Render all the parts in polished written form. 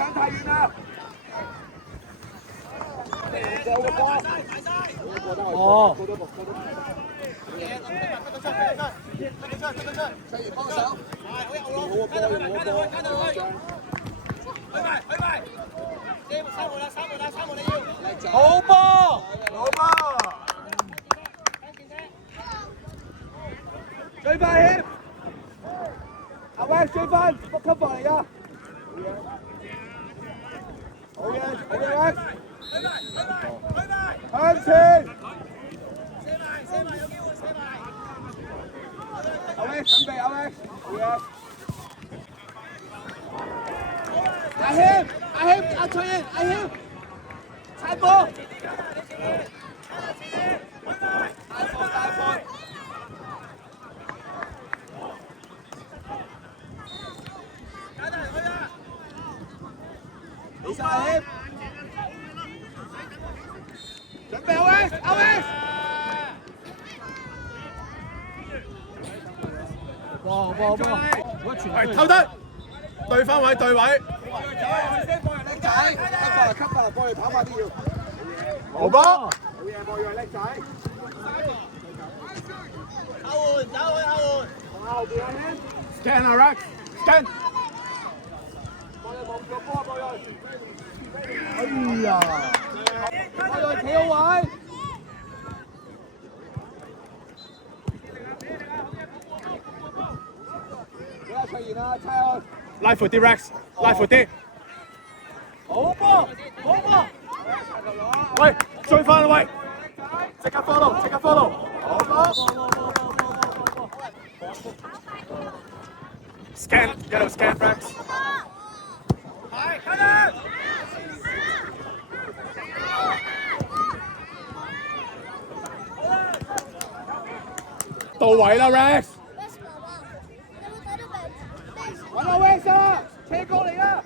搶太遠啦！哦。好波，好波！追翻險！阿威追翻，福級過嚟㗎！好嘅，好嘅，威！向前！阿威準備，阿威，好嘅。阿謙，阿謙，阿翠英，阿謙，踩波！大波，大波！你晒阿謙，準備阿威，阿威！哇！係偷得，對翻位對位。仔，吸發，過嚟跑快啲要。好波！好嘢，過嚟叻仔。後援，走去後援。後邊阿謙。Scan 啊 Rex，scan。過嚟望住波，過嚟。哎呀！過嚟企好位。而家出現啦，差去。拉闊啲 Rex，拉闊啲。好波，好波。喂，追翻喂！即刻 follow，即刻 follow。好波。Scan，yellow scan Rex。係，睇啦。到位啦 Rex。揾阿 Wes 啊，車過嚟啦。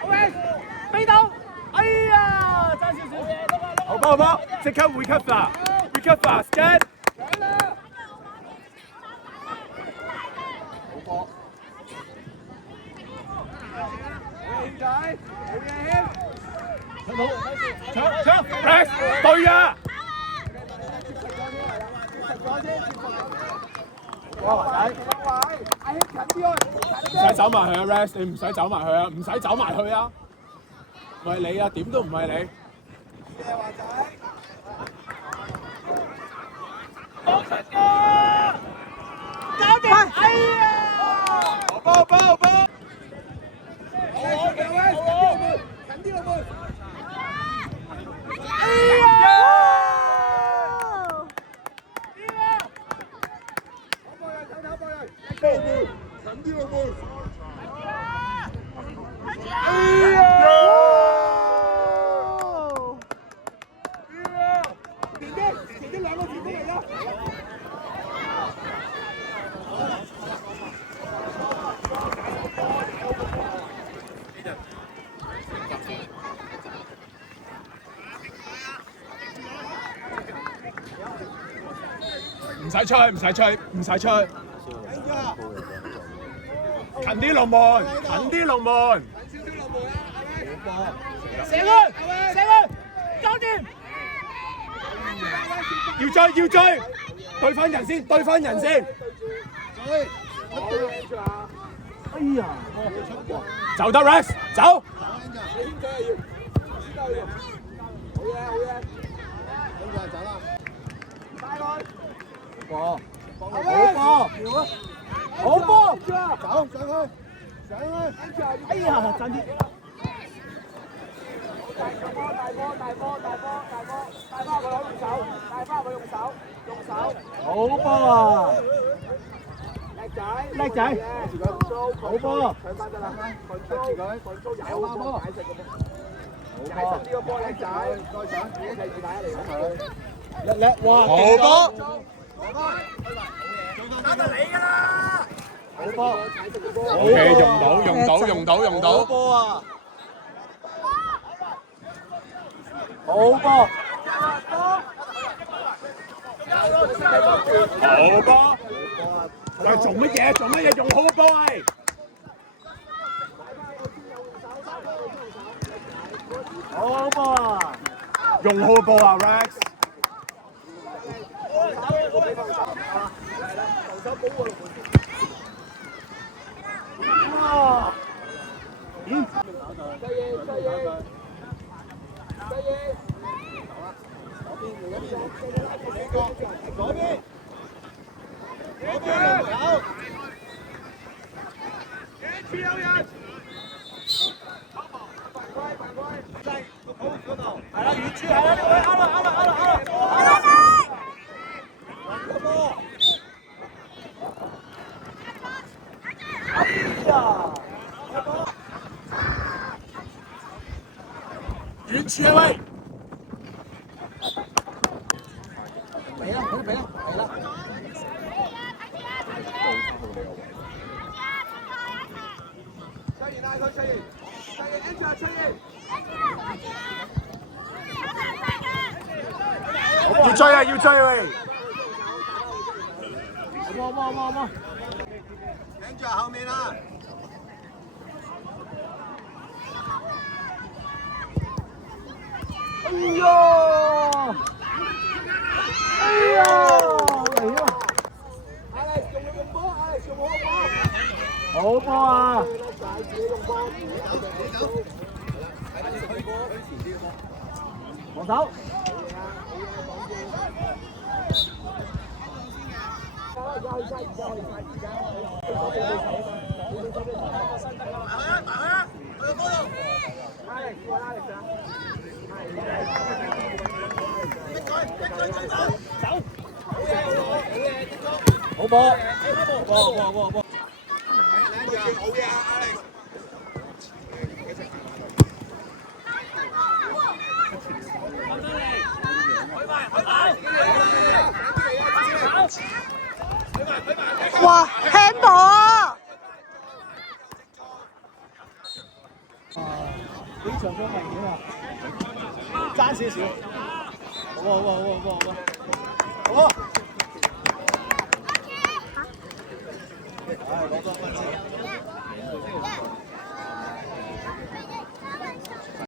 阿 Wes，飛到。哎呀，爭少少嘢。好波好波，即刻 recover，recover，scan。搶啦！好波。好嘢，仔，好嘢，搶 Rex， 對啊！哇，仔，阿謙近啲去，唔使走埋去啊 Rex， 你唔使走埋去啊，唔使走埋去啊！唔係你啊，點都唔係你。咩話仔？搞掂！哎呀！好波，好波，好波！好，近啲個門。哎呀！近啲個門。哎呀！前啲兩個前鋒嚟啦！唔使出去，唔使出去，唔使出去。近啲龍門，近啲龍門。射佢，搞掂！要追，要追，對翻人先，對翻人先。哎呀！走得 Rex， 走。波！好波！好波！走上去，上去！哎呀，爭啲！大波！帶翻佢用手，帶翻佢用手，好波啊！叻仔！好波！搶翻得啦，control有波，解實呢個波叻仔，再上自己係二大一嚟嘅。叻！哇！好波！打到你㗎啦！好波！OK， 用到。好波啊！好波！好波！喂，做乜嘢？用好波喂！好波啊！用好波啊 ，Rex！哇！咦？左邊有人。前有人。犯規！制個保護嗰度。係啦，遠處係啦，呢個位啱啦。個波。哎呀！遠處啊喂！俾啦！出現嗌佢出現 Angela 出現。要追啊！要追喂！好 Angela 後面啦。哎呀！嚟啊Alex 用波 ，Alex 用好波。好波啊！自己用波。防守。好波！哇，handball 啊！呢場都危險啊！爭少少。好。攞多分先。